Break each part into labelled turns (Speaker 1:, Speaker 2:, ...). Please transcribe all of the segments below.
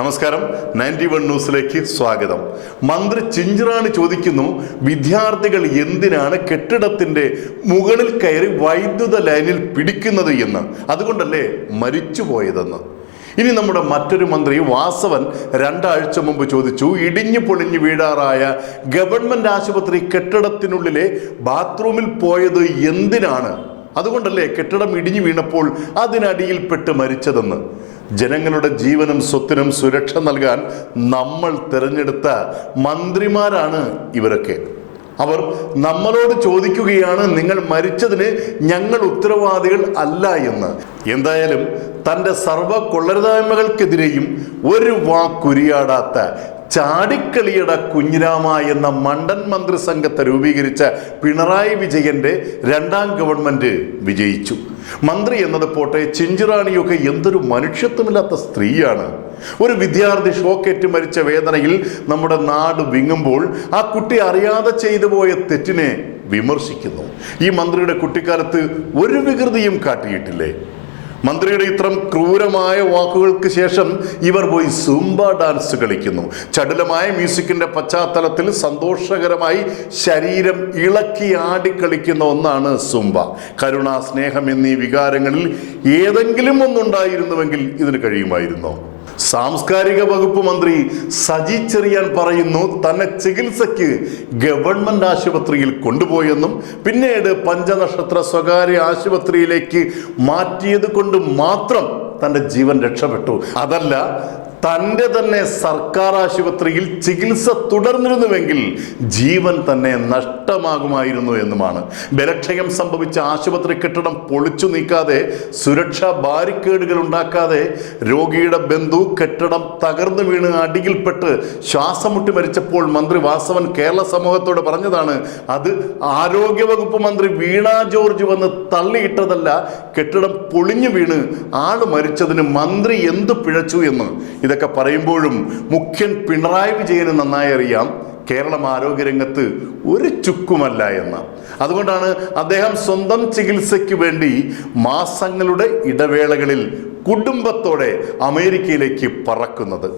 Speaker 1: നമസ്കാരം. Ninety one ന്യൂസിലേക്ക് സ്വാഗതം. മന്ത്രി ചിഞ്ചിറാണി ചോദിക്കുന്നു വിദ്യാർത്ഥികൾ എന്തിനാണ് കെട്ടിടത്തിന്റെ മുകളിൽ കയറി വൈദ്യുത ലൈനിൽ പിടിക്കുന്നത് എന്ന്. അതുകൊണ്ടല്ലേ മരിച്ചുപോയതെന്ന് ഇനി നമ്മുടെ മറ്റൊരു മന്ത്രി വാസവൻ രണ്ടാഴ്ച മുമ്പ് ചോദിച്ചു ഇടിഞ്ഞു പൊളിഞ്ഞു വീഴാറായ ഗവൺമെന്റ് ആശുപത്രി കെട്ടിടത്തിനുള്ളിലെ ബാത്റൂമിൽ പോയത് എന്തിനാണ്? അതുകൊണ്ടല്ലേ കെട്ടിടം ഇടിഞ്ഞു വീണപ്പോൾ അതിനടിയിൽപ്പെട്ട് മരിച്ചതെന്ന്. ജനങ്ങളുടെ ജീവനും സ്വത്തിനും സുരക്ഷ നൽകാൻ നമ്മൾ തിരഞ്ഞെടുത്ത മന്ത്രിമാരാണ് ഇവരൊക്കെ. അവർ നമ്മളോട് ചോദിക്കുകയാണ് നിങ്ങൾ മരിച്ചതിന് ഞങ്ങൾ ഉത്തരവാദികൾ അല്ല എന്ന്. എന്തായാലും തന്റെ സർവ കൊള്ളരുതായ്മകൾക്കെതിരെയും ഒരു വാക്കുരിയാടാത്ത ചാടിക്കളിയുടെ കുഞ്ഞിരാമ എന്ന മണ്ടൻ മന്ത്രിസംഘത്തെ രൂപീകരിച്ച പിണറായി വിജയന്റെ രണ്ടാം ഗവൺമെന്റ് വിജയിച്ചു. മന്ത്രി എന്നത് പോട്ടെ ചിഞ്ചിറാണിയൊക്കെ എന്തൊരു മനുഷ്യത്വമില്ലാത്ത സ്ത്രീയാണ്. ഒരു വിദ്യാർത്ഥി ഷോക്കേറ്റ് മരിച്ച വേദനയിൽ നമ്മുടെ നാട് വിങ്ങുമ്പോൾ ആ കുട്ടി അറിയാതെ ചെയ്തു പോയ തെറ്റിനെ വിമർശിക്കുന്നു. ഈ മന്ത്രിയുടെ കുട്ടിക്കാലത്ത് ഒരു വികൃതിയും കാട്ടിയിട്ടില്ലേ? മന്ത്രിയുടെ ഇത്തരം ക്രൂരമായ വാക്കുകൾക്ക് ശേഷം ഇവർ പോയി സുംബ ഡാൻസ് കളിക്കുന്നു. ചടുലമായ മ്യൂസിക്കിന്റെ പശ്ചാത്തലത്തിൽ സന്തോഷകരമായി ശരീരം ഇളക്കി ആടിക്കളിക്കുന്ന ഒന്നാണ് സുംബ. കരുണ സ്നേഹം എന്നീ വികാരങ്ങളിൽ ഏതെങ്കിലും ഒന്നുണ്ടായിരുന്നുവെങ്കിൽ ഇതിന് കഴിയുമായിരുന്നോ? സാംസ്കാരിക വകുപ്പ് മന്ത്രി സജി ചെറിയാൻ പറയുന്നു തന്നെ ചികിത്സയ്ക്ക് ഗവൺമെന്റ് ആശുപത്രിയിൽ കൊണ്ടുപോയെന്നും പിന്നീട് പഞ്ചനക്ഷത്ര സ്വകാര്യ ആശുപത്രിയിലേക്ക് മാറ്റിയത് കൊണ്ട് മാത്രം തന്റെ ജീവൻ രക്ഷപ്പെട്ടു. അതല്ല തന്റെ തന്നെ സർക്കാർ ആശുപത്രിയിൽ ചികിത്സ തുടർന്നിരുന്നുവെങ്കിൽ ജീവൻ തന്നെ നഷ്ടമാകുമായിരുന്നു എന്നുമാണ്. ബലക്ഷയം സംഭവിച്ച ആശുപത്രി കെട്ടിടം പൊളിച്ചു നീക്കാതെ സുരക്ഷാ ബാരിക്കേഡുകൾ ഉണ്ടാക്കാതെ രോഗിയുടെ ബന്ധു കെട്ടിടം തകർന്നു വീണ് അടിയിൽപ്പെട്ട് ശ്വാസമുട്ടി മരിച്ചപ്പോൾ മന്ത്രി വാസവൻ കേരള സമൂഹത്തോട് പറഞ്ഞതാണ് അത് ആരോഗ്യവകുപ്പ് മന്ത്രി വീണ ജോർജ് വന്ന് തള്ളിയിട്ടതല്ല കെട്ടിടം പൊളിഞ്ഞു വീണ് ആൾ മരിച്ചതിന് മന്ത്രി എന്ത് പിഴച്ചു എന്ന്? ഇതൊക്കെ പറയുമ്പോഴും മുഖ്യൻ പിണറായി വിജയന് നന്നായി അറിയാം. കേരളം ആരോഗ്യരംഗത്ത് ഒരു ചുക്കുമല്ല എന്ന്. അതുകൊണ്ടാണ് അദ്ദേഹം സ്വന്തം ചികിത്സയ്ക്ക് വേണ്ടി മാസങ്ങളുടെ ഇടവേളകളിൽ കുടുംബത്തോടെ അമേരിക്കയിലേക്ക് പറക്കുന്നത്.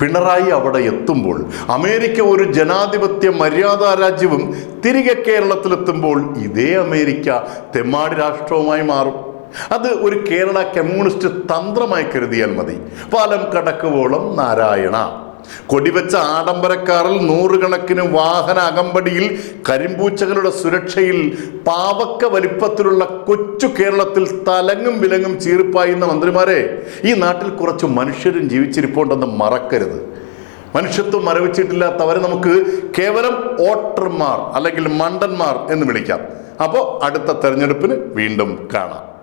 Speaker 1: പിണറായി അവിടെ എത്തുമ്പോൾ അമേരിക്ക ഒരു ജനാധിപത്യ മര്യാദാ രാജ്യവും തിരികെ കേരളത്തിലെത്തുമ്പോൾ ഇതേ അമേരിക്ക തെമ്മാടി രാഷ്ട്രവുമായി മാറും. അത് ഒരു കേരള കമ്മ്യൂണിസ്റ്റ് തന്ത്രമായി കരുതിയാൽ മതി. പാലം കടക്കുവോളം നാരായണ. കൊടിവെച്ച ആഡംബരക്കാറിൽ നൂറുകണക്കിന് വാഹന അകമ്പടിയിൽ കരിമ്പൂച്ചകളുടെ സുരക്ഷയിൽ പാവക്ക വലിപ്പത്തിലുള്ള കൊച്ചു കേരളത്തിൽ തലങ്ങും വിലങ്ങും ചീറിപ്പായുന്ന മന്ത്രിമാരെ ഈ നാട്ടിൽ കുറച്ച് മനുഷ്യരും ജീവിച്ചിരിപ്പുണ്ടെന്ന് മറക്കരുത്. മനുഷ്യത്വം മരവിച്ചിട്ടില്ലാത്തവരെ നമുക്ക് കേവലം ഓട്ടർമാർ അല്ലെങ്കിൽ മണ്ടന്മാർ എന്ന് വിളിക്കാം. അപ്പോൾ അടുത്ത തെരഞ്ഞെടുപ്പിന് വീണ്ടും കാണാം.